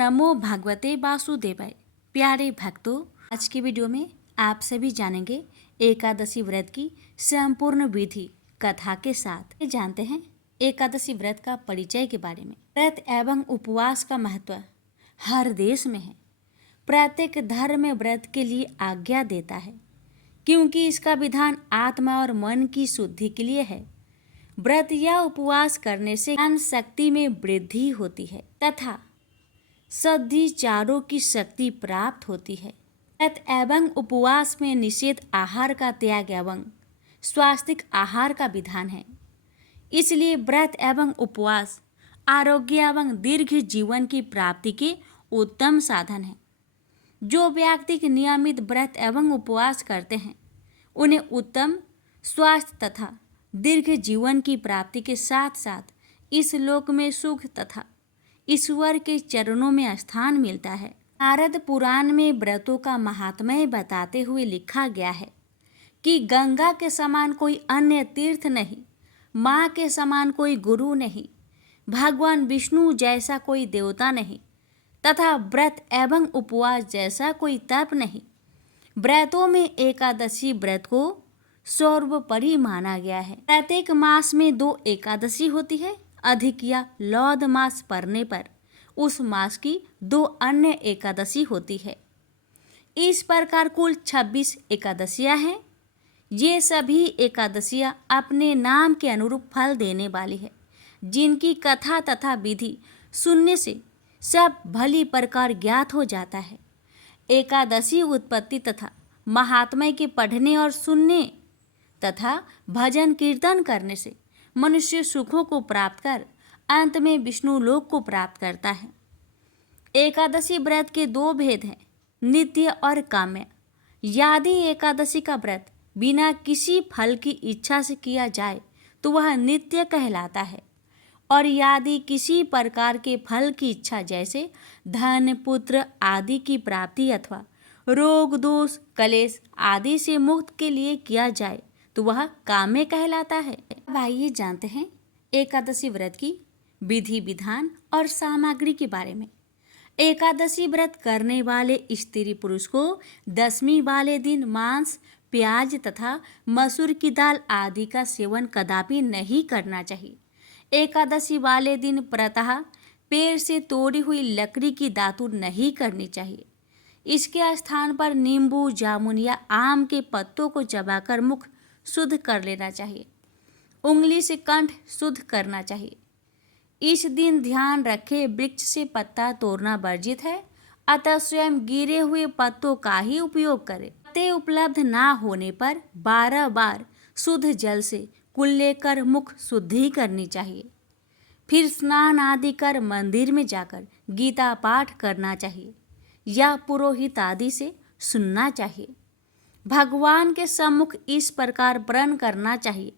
नमो भगवते वासुदेवाय। प्यारे भक्तों, आज की वीडियो में आप सभी जानेंगे एकादशी व्रत की संपूर्ण विधि कथा के साथ। जानते हैं एकादशी व्रत का परिचय के बारे में। व्रत एवं उपवास का महत्व हर देश में है। प्रत्येक धर्म में व्रत के लिए आज्ञा देता है, क्योंकि इसका विधान आत्मा और मन की शुद्धि के लिए है। व्रत या उपवास करने से ज्ञान शक्ति में वृद्धि होती है तथा सद्विचारों की शक्ति प्राप्त होती है। व्रत एवं उपवास में निषेध आहार का त्याग एवं स्वास्थ्यिक आहार का विधान है। इसलिए व्रत एवं उपवास आरोग्य एवं दीर्घ जीवन की प्राप्ति के उत्तम साधन है। जो व्यक्ति नियमित व्रत एवं उपवास करते हैं, उन्हें उत्तम स्वास्थ्य तथा दीर्घ जीवन की प्राप्ति के साथ साथ इस लोक में सुख तथा ईश्वर के चरणों में स्थान मिलता है। नारद पुराण में व्रतों का महात्म्य बताते हुए लिखा गया है कि गंगा के समान कोई अन्य तीर्थ नहीं, माँ के समान कोई गुरु नहीं, भगवान विष्णु जैसा कोई देवता नहीं तथा व्रत एवं उपवास जैसा कोई तप नहीं। व्रतों में एकादशी व्रत को सर्वोपरि माना गया है। प्रत्येक मास में 2 एकादशी होती है। अधिक या लौध मास पड़ने पर उस मास की 2 अन्य एकादशी होती है। इस प्रकार कुल 26 एकादशियां हैं। ये सभी एकादशियां अपने नाम के अनुरूप फल देने वाली है, जिनकी कथा तथा विधि सुनने से सब भली प्रकार ज्ञात हो जाता है। एकादशी उत्पत्ति तथा महात्म्य के पढ़ने और सुनने तथा भजन कीर्तन करने से मनुष्य सुखों को प्राप्त कर अंत में विष्णु लोक को प्राप्त करता है। एकादशी व्रत के 2 भेद हैं, नित्य और काम्य। यदि एकादशी का व्रत बिना किसी फल की इच्छा से किया जाए तो वह नित्य कहलाता है, और यदि किसी प्रकार के फल की इच्छा जैसे धन पुत्र आदि की प्राप्ति अथवा रोग दोष कलेश आदि से मुक्त के लिए किया जाए तो वह काम्य कहलाता है। अब आइए जानते हैं एकादशी व्रत की विधि विधान और सामग्री के बारे में। एकादशी व्रत करने वाले स्त्री पुरुष को 10वीं वाले दिन मांस प्याज तथा मसूर की दाल आदि का सेवन कदापि नहीं करना चाहिए। एकादशी वाले दिन प्रातः पेड़ से तोड़ी हुई लकड़ी की दातुन नहीं करनी चाहिए। इसके स्थान पर नींबू जामुन या आम के पत्तों को चबाकर मुख शुद्ध कर लेना चाहिए। उंगली से कंठ शुद्ध करना चाहिए। इस दिन ध्यान रखें, वृक्ष से पत्ता तोड़ना वर्जित है, अतः स्वयं गिरे हुए पत्तों का ही उपयोग करें। पत्ते उपलब्ध ना होने पर 12 बार शुद्ध जल से कुल्ले कर मुख शुद्धि करनी चाहिए। फिर स्नान आदि कर मंदिर में जाकर गीता पाठ करना चाहिए या पुरोहित आदि से सुनना चाहिए। भगवान के सम्मुख इस प्रकार प्रण करना चाहिए,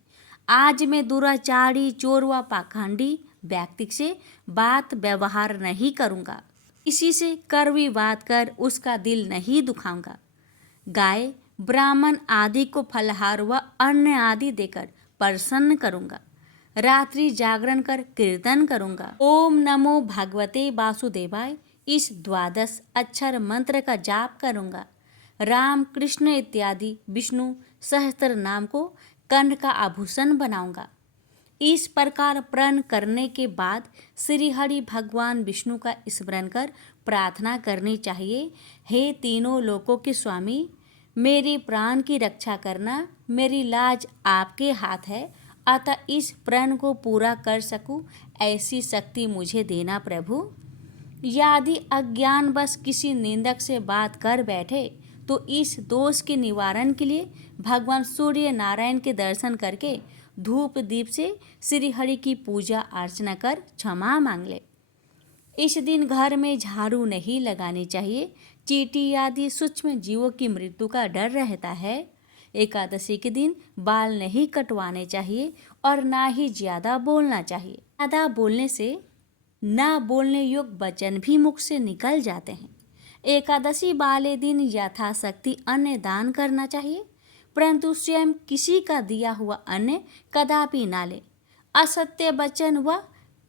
आज मैं दुराचारी चोर व पाखंडी व्यक्ति से बात व्यवहार नहीं करूँगा, किसी से कड़वी बात कर उसका दिल नहीं दुखाऊंगा, गाय ब्राह्मण आदि को फलहार व अन्न आदि देकर प्रसन्न करूँगा, रात्रि जागरण कर कीर्तन करूँगा। ओम नमो भगवते वासुदेवाय इस 12 अक्षर मंत्र का जाप करूँगा। राम कृष्ण इत्यादि विष्णु सहस्त्र नाम को कंठ का आभूषण बनाऊंगा। इस प्रकार प्रण करने के बाद श्री हरि भगवान विष्णु का स्मरण कर प्रार्थना करनी चाहिए। हे तीनों लोकों के स्वामी, मेरे प्राण की रक्षा करना, मेरी लाज आपके हाथ है, अतः इस प्रण को पूरा कर सकूं ऐसी शक्ति मुझे देना प्रभु। यदि अज्ञानवश किसी निंदक से बात कर बैठे तो इस दोष के निवारण के लिए भगवान सूर्य नारायण के दर्शन करके धूप दीप से श्री हरि की पूजा अर्चना कर क्षमा मांग ले। इस दिन घर में झाड़ू नहीं लगानी चाहिए। चींटी आदि सूक्ष्म जीवों की मृत्यु का डर रहता है। एकादशी के दिन बाल नहीं कटवाने चाहिए और ना ही ज्यादा बोलना चाहिए। ज्यादा बोलने से ना बोलने योग्य वचन भी मुख से निकल जाते हैं। एकादशी वाले दिन यथाशक्ति अन्न दान करना चाहिए, परंतु स्वयं किसी का दिया हुआ अन्न कदापि ना ले। असत्य वचन व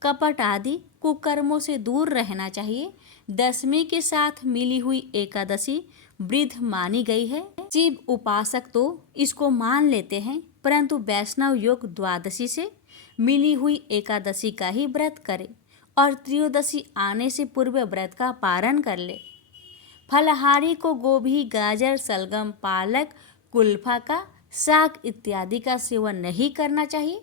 कपट आदि कुकर्मों से दूर रहना चाहिए। दशमी के साथ मिली हुई एकादशी वृद्ध मानी गई है। शिव उपासक तो इसको मान लेते हैं, परंतु वैष्णव योग द्वादशी से मिली हुई एकादशी का ही व्रत करे और त्रयोदशी आने से पूर्व व्रत का पारण कर ले। फलहारी को गोभी, गाजर, सलगम, पालक, कुल्फा का साग इत्यादि का सेवन नहीं करना चाहिए,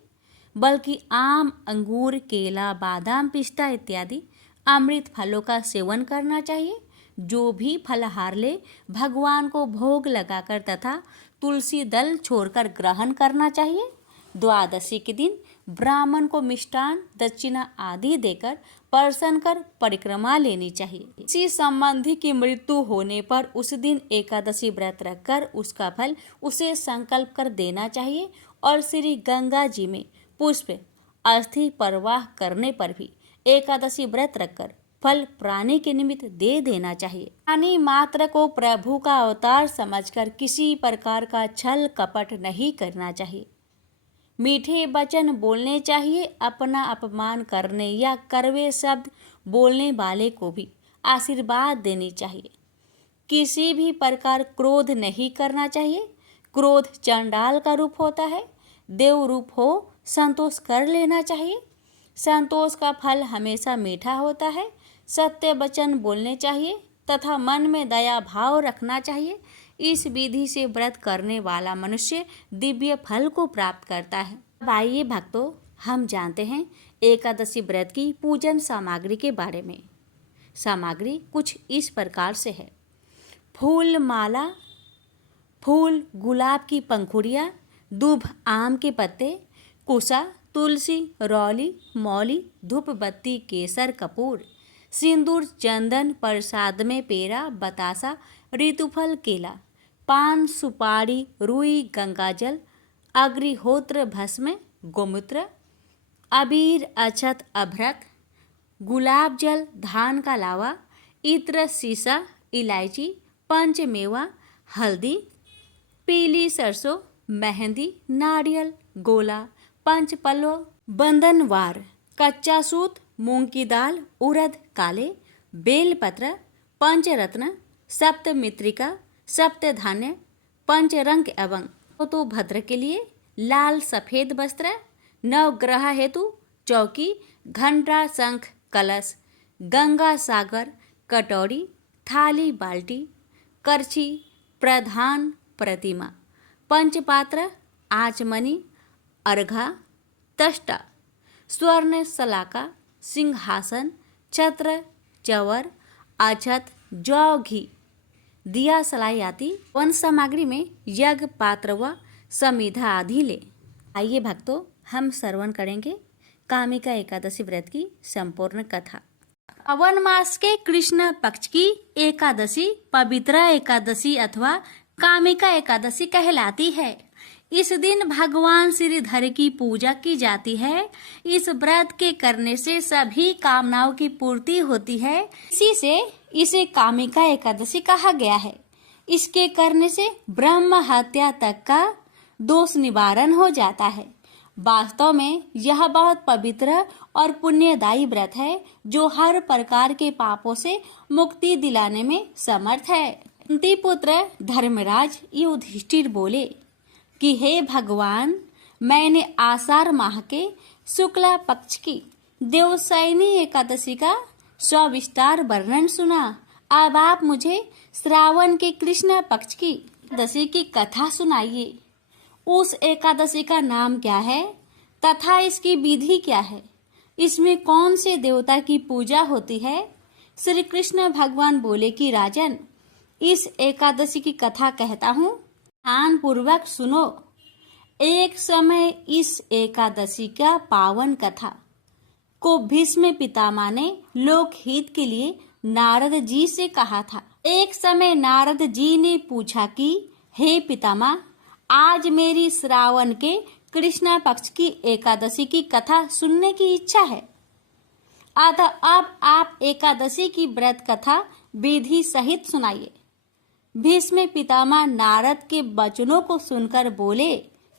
बल्कि आम, अंगूर, केला, बादाम, पिस्ता इत्यादि अमृत फलों का सेवन करना चाहिए। जो भी फलहार ले भगवान को भोग लगाकर तथा तुलसी दल छोड़कर ग्रहण करना चाहिए। द्वादशी के दिन ब्राह्मण को मिष्टान, दक्षिणा आदि देकर प्रसन्न कर परिक्रमा लेनी चाहिए। किसी संबंधी की मृत्यु होने पर उस दिन एकादशी व्रत रखकर उसका फल उसे संकल्प कर देना चाहिए और श्री गंगा जी में पुष्प अस्थि प्रवाह करने पर भी एकादशी व्रत रखकर फल प्राणी के निमित्त दे देना चाहिए। प्राणी मात्र को प्रभु का अवतार समझकर किसी प्रकार का छल कपट नहीं करना चाहिए। मीठे वचन बोलने चाहिए। अपना अपमान करने या कड़वे शब्द बोलने वाले को भी आशीर्वाद देनी चाहिए। किसी भी प्रकार क्रोध नहीं करना चाहिए। क्रोध चंडाल का रूप होता है। देव रूप हो संतोष कर लेना चाहिए। संतोष का फल हमेशा मीठा होता है। सत्य वचन बोलने चाहिए तथा मन में दया भाव रखना चाहिए। इस विधि से व्रत करने वाला मनुष्य दिव्य फल को प्राप्त करता है। अब आइए भक्तों, हम जानते हैं एकादशी व्रत की पूजन सामग्री के बारे में। सामग्री कुछ इस प्रकार से है। फूल माला, फूल गुलाब की पंखुड़ियाँ, दूब आम के पत्ते, कुसा, तुलसी, रौली, मौली, धूप बत्ती, केसर, कपूर, सिंदूर, चंदन, प्रसाद में पेड़ा, बतासा, ऋतुफल, केला, पान, सुपारी, रुई, गंगाजल, अग्निहोत्र, भस्म, गोमूत्र, अबीर, अक्षत, अभ्रक, गुलाब जल, धान का लावा, इत्र, सीसा, इलायची, पंचमेवा, हल्दी, पीली सरसों, मेहंदी, नारियल, गोला, पंचपल्लव, बंधनवार, कच्चा सूत, मूंग की दाल, उड़द, काले, बेलपत्र, पंचरत्न, सप्तमित्रिका, सप्तधान्य, पंचरंग एवं तो भद्र के लिए लाल सफेद वस्त्र, नवग्रह हेतु चौकी, घंटा, शंख, कलश, गंगा सागर, कटोरी, थाली, बाल्टी, करछी, प्रधान, प्रतिमा, पंचपात्र, आचमनी, अर्घा, तष्टा, स्वर्ण सलाका, सिंहासन, छत्र, चवर, अक्षत, जौ, घी, दिया सलाई आदि। वन सामग्री में यज्ञ पात्र व समिधा आदि ले। आइए भक्तों, हम श्रवण करेंगे कामिका एकादशी व्रत की संपूर्ण कथा। श्रावण मास के कृष्ण पक्ष की एकादशी पवित्रा एकादशी अथवा कामिका एकादशी कहलाती है। इस दिन भगवान श्रीधर की पूजा की जाती है। इस व्रत के करने से सभी कामनाओं की पूर्ति होती है। इसी से इसे कामिका एकादशी कहा गया है। इसके करने से ब्रह्म हत्या तक का दोष निवारण हो जाता है। वास्तव में यह बहुत पवित्र और पुण्यदायी व्रत है जो हर प्रकार के पापों से मुक्ति दिलाने में समर्थ है। कुंती पुत्र धर्मराज युधिष्ठिर बोले कि हे भगवान, मैंने आषाढ़ माह के शुक्ला पक्ष की देवशयनी एकादशी का सविस्तार वर्णन सुना। अब आप मुझे श्रावण के कृष्ण पक्ष की एकादशी की कथा सुनाइए। उस एकादशी का नाम क्या है तथा इसकी विधि क्या है? इसमें कौन से देवता की पूजा होती है? श्री कृष्ण भगवान बोले कि राजन, इस एकादशी की कथा कहता हूँ, ध्यान पूर्वक सुनो। एक समय इस एकादशी का पावन कथा को भीष्म पितामह ने लोक हित के लिए नारद जी से कहा था। एक समय नारद जी ने पूछा कि हे पितामह, आज मेरी श्रावण के कृष्ण पक्ष की एकादशी की कथा सुनने की इच्छा है। अतः अब आप एकादशी की व्रत कथा विधि सहित सुनाइए। भीष्म पितामह नारद के वचनों को सुनकर बोले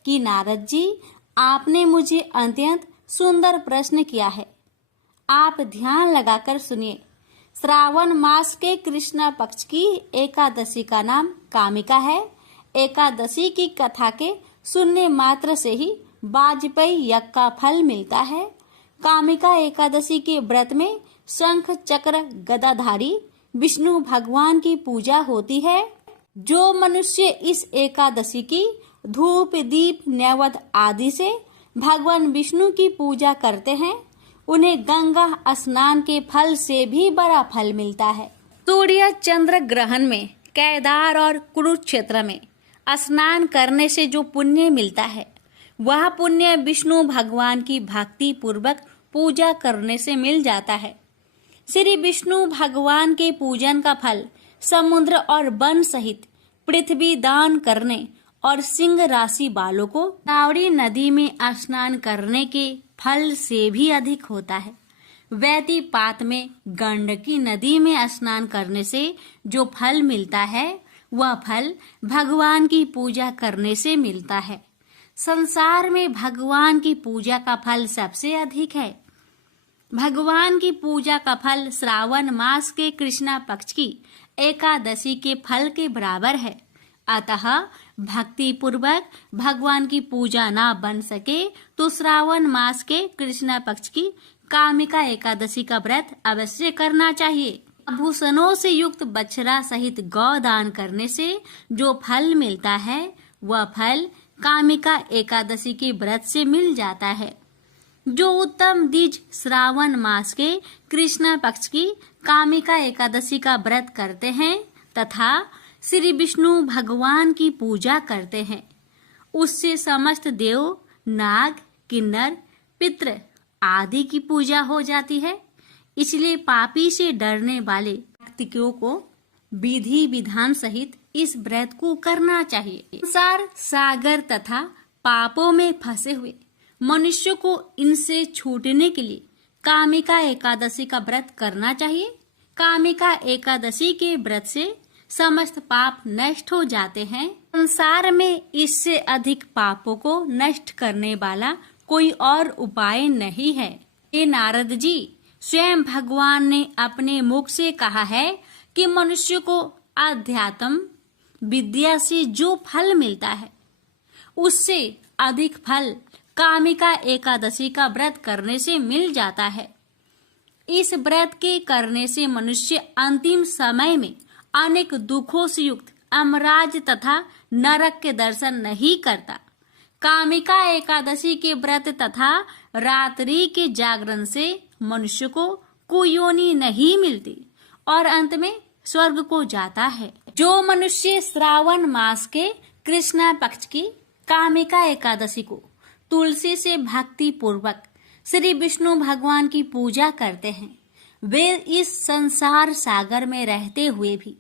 कि नारद जी, आपने मुझे अत्यंत सुंदर प्रश्न किया है। आप ध्यान लगाकर सुनिए। श्रावण मास के कृष्ण पक्ष की एकादशी का नाम कामिका है। एकादशी की कथा के सुनने मात्र से ही वाजपेयी यज्ञ का फल मिलता है। कामिका एकादशी के व्रत में शंख चक्र गदाधारी विष्णु भगवान की पूजा होती है। जो मनुष्य इस एकादशी की धूप दीप नैवेद्य आदि से भगवान विष्णु की पूजा करते हैं, उन्हें गंगा स्नान के फल से भी बड़ा फल मिलता है। सूर्य चंद्र ग्रहण में केदार और कुरुक्षेत्र में स्नान करने से जो पुण्य मिलता है, वह पुण्य विष्णु भगवान की भक्ति पूर्वक पूजा करने से मिल जाता है। श्री विष्णु भगवान के पूजन का फल समुद्र और वन सहित पृथ्वी दान करने और सिंह राशि वालों को गोदावरी नदी में स्नान करने के फल से भी अधिक होता है। वैदिपात में गंडकी नदी में स्नान करने से जो फल मिलता है, वह फल भगवान की पूजा करने से मिलता है। संसार में भगवान की पूजा का फल सबसे अधिक है। भगवान की पूजा का फल श्रावण मास के कृष्णा पक्ष की एकादशी के फल के बराबर है। अतः भक्ति पूर्वक भगवान की पूजा ना बन सके तो श्रावण मास के कृष्णा पक्ष की कामिका एकादशी का व्रत अवश्य करना चाहिए। आभूषणों से युक्त बछड़ा सहित गौदान करने से जो फल मिलता है, वह फल कामिका एकादशी के व्रत से मिल जाता है। जो उत्तम द्विज श्रावण मास के कृष्ण पक्ष की कामिका एकादशी का व्रत करते हैं तथा श्री विष्णु भगवान की पूजा करते हैं, उससे समस्त देव, नाग, किन्नर, पितृ आदि की पूजा हो जाती है। इसलिए पापी से डरने वाले व्यक्तियों को विधि विधान सहित इस व्रत को करना चाहिए। संसार सागर तथा पापों में फंसे हुए मनुष्य को इनसे छूटने के लिए कामिका एकादशी का व्रत करना चाहिए। कामिका एकादशी के व्रत से समस्त पाप नष्ट हो जाते हैं। संसार में इससे अधिक पापों को नष्ट करने वाला कोई और उपाय नहीं है। हे नारद जी, स्वयं भगवान ने अपने मुख से कहा है कि मनुष्य को अध्यात्म विद्या से जो फल मिलता है, उससे अधिक फल कामिका एकादशी का व्रत करने से मिल जाता है। इस व्रत के करने से मनुष्य अंतिम समय में अनेक दुखों से युक्त अमराज तथा नरक के दर्शन नहीं करता। कामिका एकादशी के व्रत तथा रात्रि के जागरण से मनुष्य को कुयोनि नहीं मिलती और अंत में स्वर्ग को जाता है। जो मनुष्य श्रावण मास के कृष्णा पक्ष की कामिका एकादशी को तुलसी से भक्ति पूर्वक श्री विष्णु भगवान की पूजा करते हैं, वे इस संसार सागर में रहते हुए भी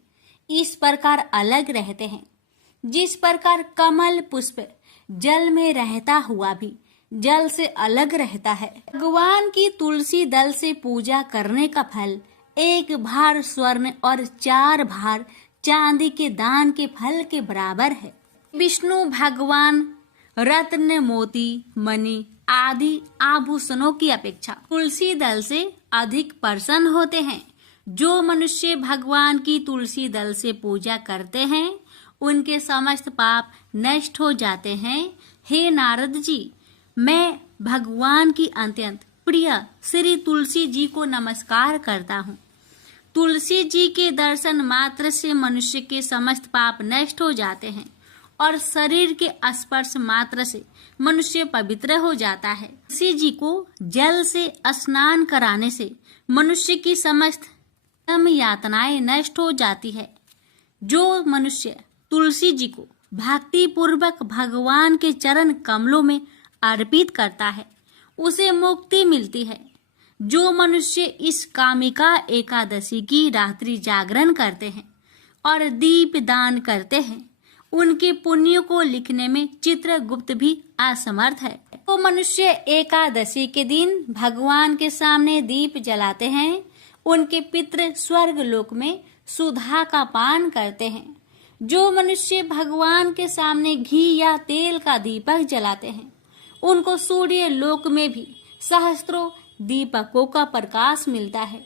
इस प्रकार अलग रहते हैं जिस प्रकार कमल पुष्प जल में रहता हुआ भी जल से अलग रहता है। भगवान की तुलसी दल से पूजा करने का फल 1 भार स्वर्ण और 4 भार चांदी के दान के फल के बराबर है। विष्णु भगवान रत्न, मोती, मणि आदि आभूषणों की अपेक्षा तुलसी दल से अधिक प्रसन्न होते हैं। जो मनुष्य भगवान की तुलसी दल से पूजा करते हैं, उनके समस्त पाप नष्ट हो जाते हैं। हे नारद जी, मैं भगवान की अत्यंत प्रिय श्री तुलसी जी को नमस्कार करता हूँ। तुलसी जी के दर्शन मात्र से मनुष्य के समस्त पाप नष्ट हो जाते हैं और शरीर के स्पर्श मात्र से मनुष्य पवित्र हो जाता है। तुलसी जी को जल से स्नान कराने से मनुष्य की समस्त यातनाएं नष्ट हो जाती है। जो मनुष्य तुलसी जी को भक्ति पूर्वक भगवान के चरण कमलों में अर्पित करता है, उसे मुक्ति मिलती है। जो मनुष्य इस कामिका एकादशी की रात्रि जागरण करते हैं और दीप दान करते हैं, उनके पुण्यों को लिखने में चित्रगुप्त भी असमर्थ है। तो मनुष्य एकादशी के दिन भगवान के सामने दीप जलाते हैं, उनके पितृ स्वर्ग लोक में सुधा का पान करते हैं। जो मनुष्य भगवान के सामने घी या तेल का दीपक जलाते हैं, उनको सूर्य लोक में भी सहस्त्रों दीपकों का प्रकाश मिलता है।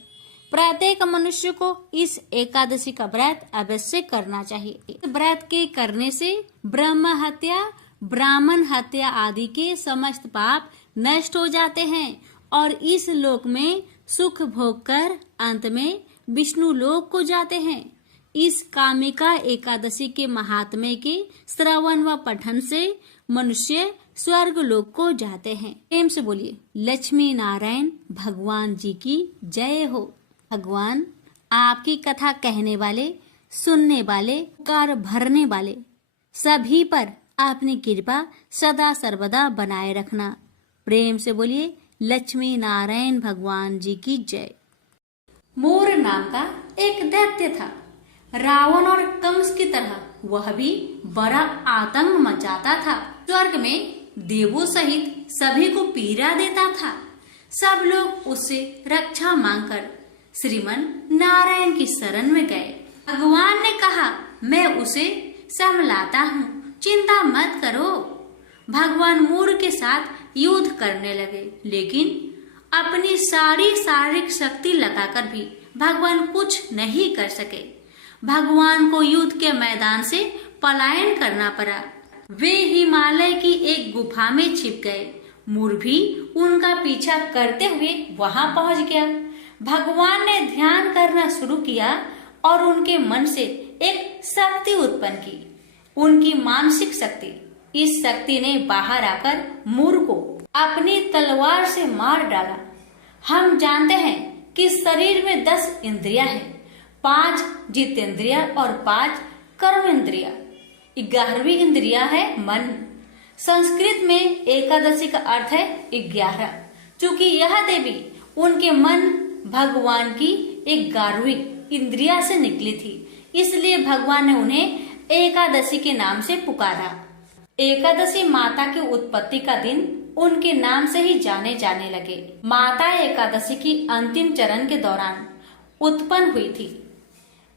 प्रत्येक मनुष्य को इस एकादशी का व्रत अवश्य करना चाहिए। इस व्रत के करने से ब्रह्म हत्या, ब्राह्मण हत्या आदि के समस्त पाप नष्ट हो जाते हैं और इस लोक में सुख भोग कर अंत में विष्णु लोक को जाते हैं। इस कामिका एकादशी के महात्म्य के श्रवण व पठन से मनुष्य स्वर्ग लोक को जाते हैं। प्रेम से बोलिए लक्ष्मी नारायण भगवान जी की जय हो। भगवान आपकी कथा कहने वाले, सुनने वाले, उपकार भरने वाले सभी पर अपनी कृपा सदा सर्वदा बनाए रखना। प्रेम से बोलिए लक्ष्मी नारायण भगवान जी की जय। मोर नाम का एक दैत्य था। रावण और कंस की तरह वह भी बड़ा आतंक मचाता था। स्वर्ग में देवों सहित सभी को पीड़ा देता था। सब लोग उससे रक्षा मांगकर श्रीमन नारायण की शरण में गए। भगवान ने कहा, मैं उसे संभलाता हूँ, चिंता मत करो। भगवान मोर के साथ युद्ध करने लगे, लेकिन अपनी सारी शारीरिक शक्ति लगाकर भी भगवान कुछ नहीं कर सके। भगवान को युद्ध के मैदान से पलायन करना पड़ा। वे हिमालय की एक गुफा में छिप गए। मोर भी उनका पीछा करते हुए वहां पहुंच गया। भगवान ने ध्यान करना शुरू किया और उनके मन से एक शक्ति उत्पन्न की, उनकी मानसिक शक्ति। इस शक्ति ने बाहर आकर मोर को अपनी तलवार से मार डाला। हम जानते हैं कि शरीर में 10 इंद्रियां हैं, 5 जितेंद्रिय और 5 कर्म इंद्रिया। 11वीं इंद्रिया है मन। संस्कृत में एकादशी का अर्थ है 11। चूंकि यह देवी उनके मन भगवान की 11वीं इंद्रिया से निकली थी, इसलिए भगवान ने उन्हें एकादशी के नाम से पुकारा। एकादशी माता की उत्पत्ति का दिन उनके नाम से ही जाने जाने लगे। माता एकादशी की अंतिम चरण के दौरान उत्पन्न हुई थी,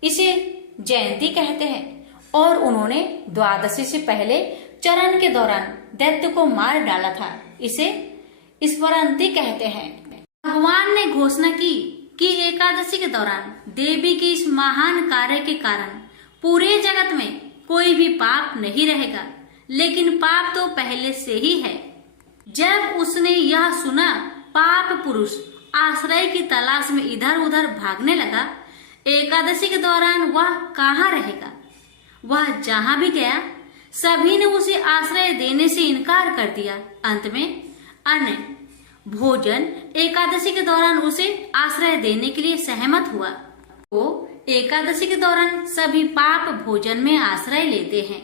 इसे जयंती कहते हैं, और उन्होंने द्वादशी से पहले चरण के दौरान दैत्य को मार डाला था, इसे स्मरणती कहते हैं। भगवान ने घोषणा की कि एकादशी के दौरान देवी के इस महान कार्य के कारण पूरे जगत में कोई भी पाप नहीं रहेगा, लेकिन पाप तो पहले से ही है। जब उसने यह सुना, पाप पुरुष आश्रय की तलाश में इधर उधर भागने लगा। एकादशी के दौरान वह कहाँ रहेगा? वह जहाँ भी गया, सभी ने उसे आश्रय देने से इनकार कर दिया। अंत में अन्न भोजन एकादशी के दौरान उसे आश्रय देने के लिए सहमत हुआ। वो एकादशी के दौरान सभी पाप भोजन में आश्रय लेते हैं।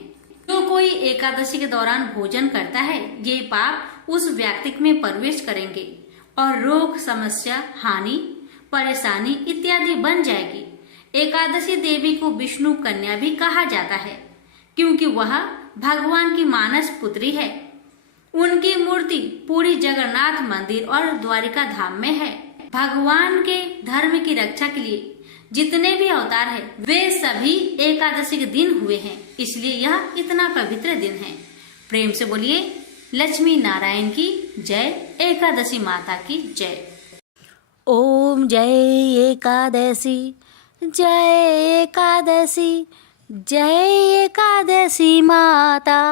जो कोई एकादशी के दौरान भोजन करता है, ये पाप उस व्यक्ति में प्रवेश करेंगे और रोग, समस्या, हानि, परेशानी इत्यादि बन जाएगी। एकादशी देवी को विष्णु कन्या भी कहा जाता है, क्योंकि वह भगवान की मानस पुत्री है। उनकी मूर्ति पूरी जगन्नाथ मंदिर और द्वारिका धाम में है। भगवान के धर्म की रक्षा के लिए जितने भी अवतार है, वे सभी एकादशी के दिन हुए हैं, इसलिए यह इतना पवित्र दिन है। प्रेम से बोलिए लक्ष्मी नारायण की जय, एकादशी माता की जय। ओम जय एकादशी, जय एकादशी, जय एकादशी माता।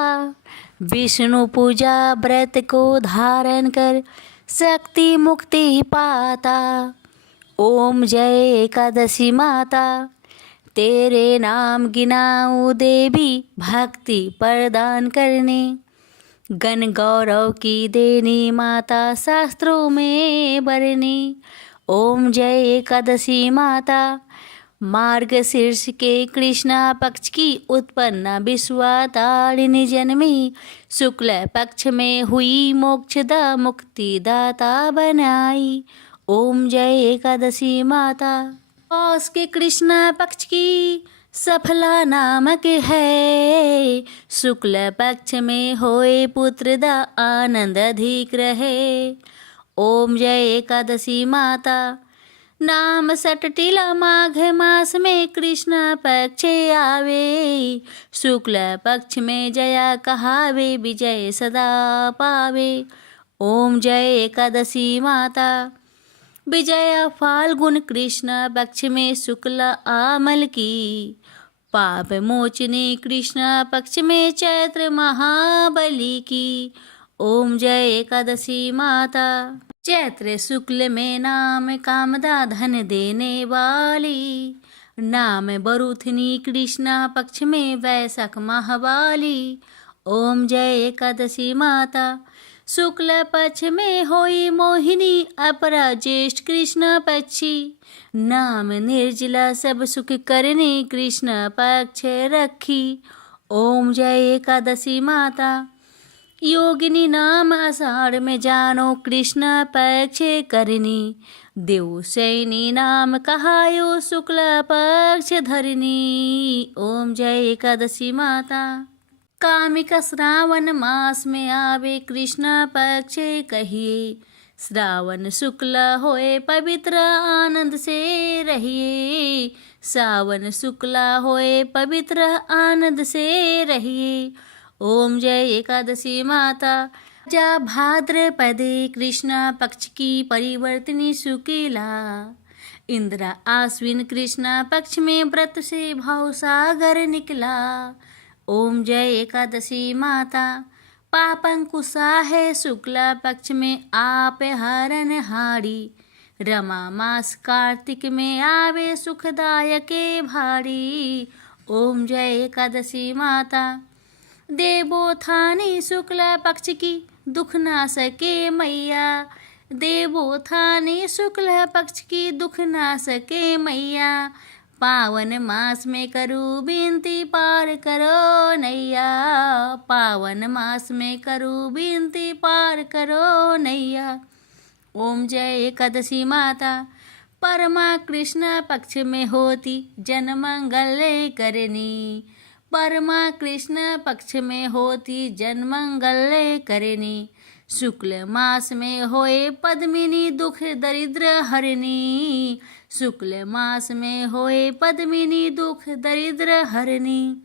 विष्णु पूजा व्रत को धारण कर शक्ति मुक्ति पाता। ओम जय एकादशी माता, तेरे नाम गिनाऊं देवी, भक्ति प्रदान करने। गण गौरव की देनी माता, शास्त्रों में बरनी। ओम जय एकादशी माता, मार्गशीर्ष के कृष्णा पक्ष की उत्पन्न विश्वातारिणी जन्मी। शुक्ल पक्ष में हुई मोक्षदा मुक्ति दाता बनाई। ओम जय एकादशी माता, पौष के कृष्णा पक्ष की सफला नामक है। शुक्ल पक्ष में होए पुत्र दा आनंद अधिक रहे। ओम जय एकादशी माता, नाम सटटिला माघ मास में कृष्ण पक्ष आवे। शुक्ल पक्ष में जया कहावे, विजय सदा पावे। ओम जय एकादशी माता, विजया फाल्गुन कृष्ण पक्ष में शुक्ल आमल की, पाप मोचनी कृष्ण पक्ष में चैत्र महाबली की। ओम जय एकादशी माता। चैत्र शुक्ल में नाम कामदा धन देने वाली, नाम बरूथनी कृष्ण पक्ष में वैशाख महावाली। ओम जय एकादशी माता। शुक्ल पक्ष में होई मोहिनी अपरा ज्येष्ठ कृष्ण पक्षी, नाम निर्जला सब सुख करने कृष्ण पक्ष रखी। ओम जय एकादशी माता। योगिनी नाम आषाढ़ में जानो कृष्ण पक्ष करनी, देवसैनी नाम कहायो शुक्ल पक्ष धरनी। ओम जय एकादशी माता। कामिका श्रावण मास में आवे कृष्ण पक्ष कहिए, श्रावण शुक्ल होए पवित्र आनंद से रहिए, सावन शुक्ल होए पवित्र आनंद से रहिए। ओम जय एकादशी माता। जा भाद्रपदे कृष्ण पक्ष की परिवर्तनी शुक्ला, इंद्रा आश्विन कृष्ण पक्ष में व्रत से भाव सागर निकला। ओम जय एकादशी माता। पापंकुशा है शुक्ला पक्ष में आप हरण हारी, रमा मास कार्तिक में आवे सुखदायक भारी। ओम जय एकादशी माता। देवोत्थानी शुक्ला पक्ष की दुख ना सके मैया, देवोत्थानी शुक्ला पक्ष की दुख ना सके मैया, पावन मास में करूँ विनती पार करो नैया, पावन मास में करूँ विनती पार करो नैया। ओम जय एकादशी माता। परमा कृष्ण पक्ष में होती जन मंगल करनी, परमा कृष्ण पक्ष में होती जन मंगल करनी, शुक्ल मास में होए पद्मिनी दुख दरिद्र हरनी, शुक्ल मास में होए पद्मिनी दुख दरिद्र हरनी।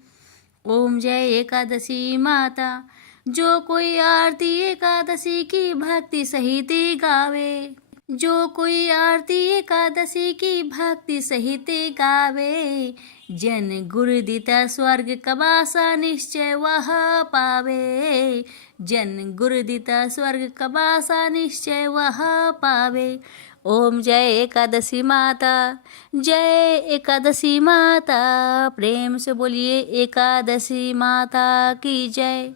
ओम जय एकादशी माता। जो कोई आरती एकादशी की भक्ति सहित गावे, जो कोई आरती एकादशी की भक्ति सहित गावे, जन गुरुदिता स्वर्ग कबासा निश्चय वह पावे, जन गुरुदिता स्वर्ग कबासा निश्चय वह पावे। ओम जय एकादशी माता। जय एकादशी माता। प्रेम से बोलिए एकादशी माता की जय।